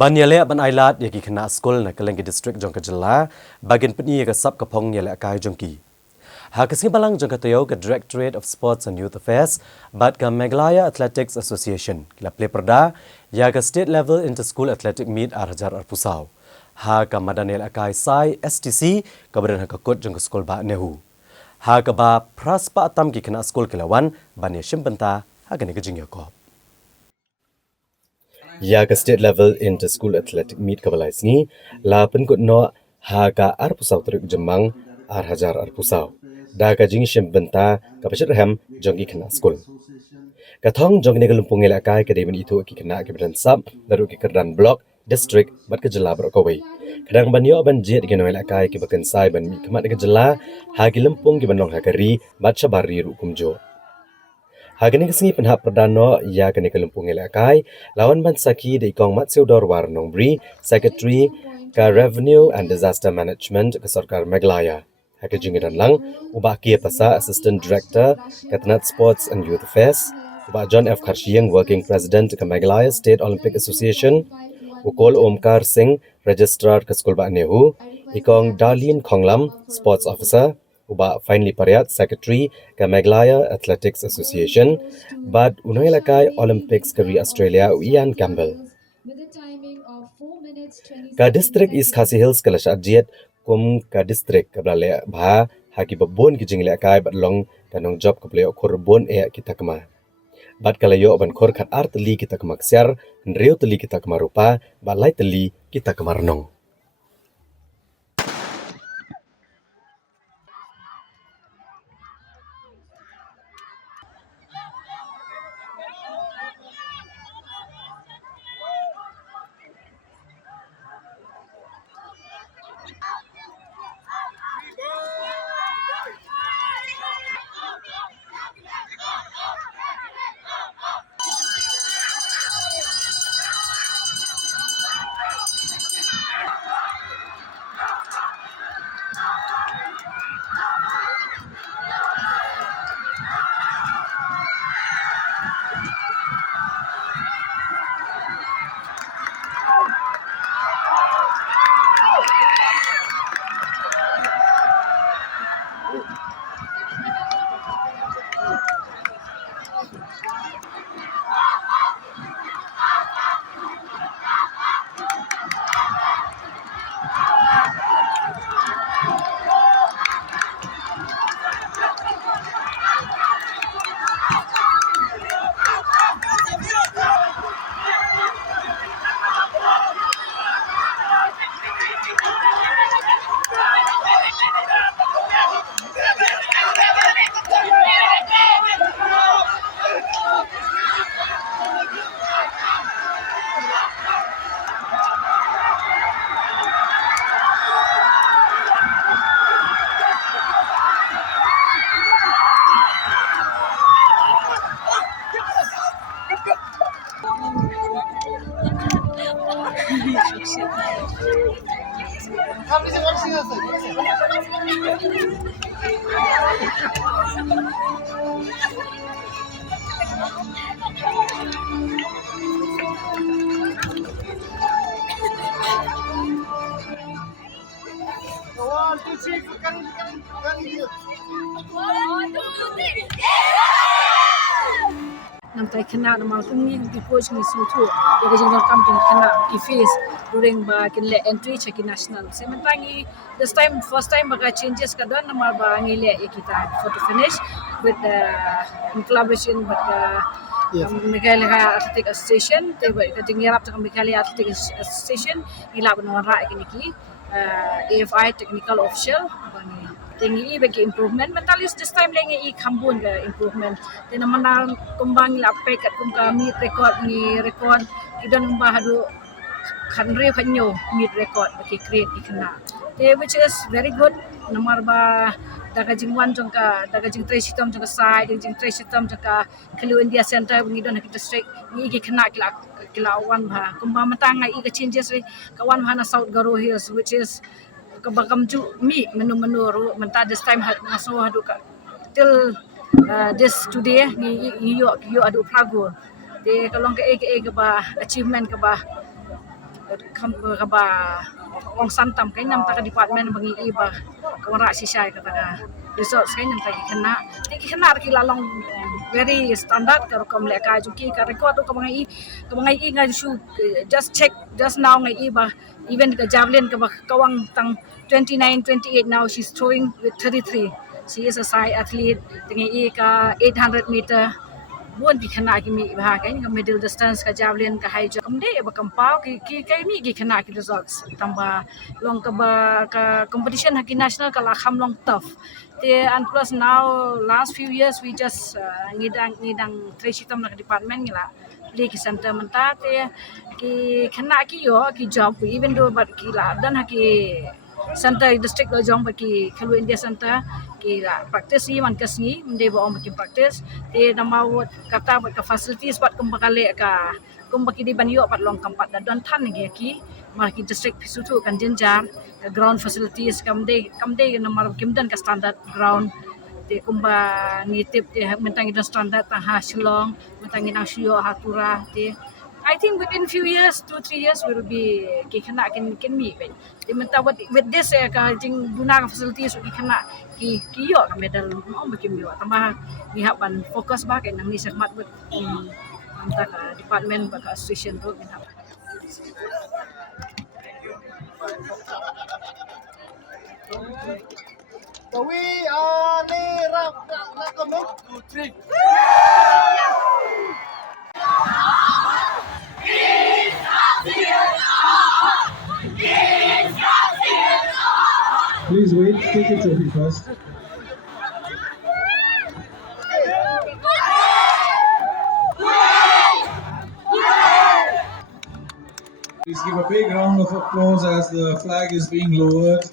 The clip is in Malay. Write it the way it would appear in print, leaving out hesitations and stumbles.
Banyale ban ailat yaki khynnah skul na Kelengi district jong kejela bagian peni ke sab kapong yale akai jongki. Ha balang jong katayau ke Directorate of Sports and Youth Affairs bat ke Meghalaya Athletics Association kila play perda ya ke state level inter school athletic meet arhajar arpusau. Ha ke madanel akai sai STC kabadan ha kut jong ke skul ba nehu. Ha ke ba praspa atam ki khynnah skul kilawan banya Shim bynta ha ke ne kejing yakop. Ya ke state level inter school athletic meet kabalai singi la penkut no ha ka arpusau truk jemang arhajar arpusau. Da ka jing Shim bynta ka pachet raham jongki khynnah skul. Kathong jong ne kalumpung ngela kai ka demen itu ki khynnah ke badan sab daru ki kerdan block district bat ke jela berkawai. Kadang banyo ban jet ke noel kai ki bakan sai ban mi khamat ke jela ha ki lumpung ki banong ha kari bat chabari ru kumjo. Hagani kesengi penhap perdana ya kene kelumpung elakai lawan ban saki de ikong mat seudor war nongbri secretary ka revenue and disaster management ke sarkar Meghalaya. Hake jingidan lang ubah kia pasa assistant director Katnat Sports and Youth Affairs ubah John F Kharshiyang working president ke Meghalaya State Olympic Association ukol Omkar Singh registrar ke skul ba nehu ikong Darlene Khonglam sports officer uba finally pariat secretary ke Meghalaya Athletics Association bad unai lakai Olympics kari Australia Ian Campbell ka district East Khasi Hills ke lasat jet kum ka district ke blale bha haki babon ki jingle kai bat long kanong job ke play khur bon e kita kema bat kalayo ban khur khat art li kita kema ksiar nreu teli kita kema rupa balai teli kita kema renong. Nampai khynnah namal kumi di coach ni sutu ya kejengdor kampung khynnah ki fees during ba kinle entry check national sementangi this time first time baga changes kadon namal ba ngile ya kita for to finish with the in collaboration with the Meghalaya Athletic Association te ba kejengirap ta Meghalaya Athletic Association ila banwan ra kiniki AFI technical official bani tinggi bagi improvement mentalis this time lagi I kambun ke improvement tena mana kembang la pekat kum kami record ni record idan mbah hadu khanre khanyo meet record bagi create ikna te which is very good nomor ba daga jingwan jongka daga jing tray system jongka side jing tray system jongka kelu India center bangidon hak district ni ikna kila wan ba kumbang matanga I ke changes kawan hana South Garo Hills which is kabagam ju mi menu ru menta this time ngaso hadu ka till this today ni yo adu prago de kalong ke ba achievement ke ba kaba ong santam kay nam taka department bangi iba kawara si siya kata results kay nam taki khynnah ki lalong very standard karo kam le ka juki ka record ko mga i nga shoot just check just now ngai iba even ka javelin ka kawang tang 29 28 now she's throwing with 33. She is a side athlete tingi ka 800 meter buon di khynnah ki mi ba kai ni middle distance ka javelin ka high jump kamde ba kampau ki kai mi ki khynnah ki results tamba long ka ba ka competition haki national ka la kham long tough te and plus now last few years we just ngidang training na department ngila league center menta te ki khynnah ki yo ki job even though but ki la dan haki center district lo jong baki Khelo India Center ki practice ni man kasni mde bo om baki practice te namau kata bat ka facilities bat kumbakale ka kumbaki di banyo pat long kampat da don than ngi ki ma ki district pisutu kan jinjar ka ground facilities kamde namar kimdan ka standard ground te kumba ngitip te mentangi dan standard ta ha Shillong mentangi nang shio hatura te I think within few years, 2-3 years, we will be khynnah can meet. Di menta with this ka jing guna ka facilities ki khynnah ki yo ka medal mo bikin yo. Tambah ni ban fokus ba kay nang ni sakmat with anta ka department ba ka association ro ni hap. We are the 2, 3. Please wait, take your trophy first. Please give a big round of applause as the flag is being lowered.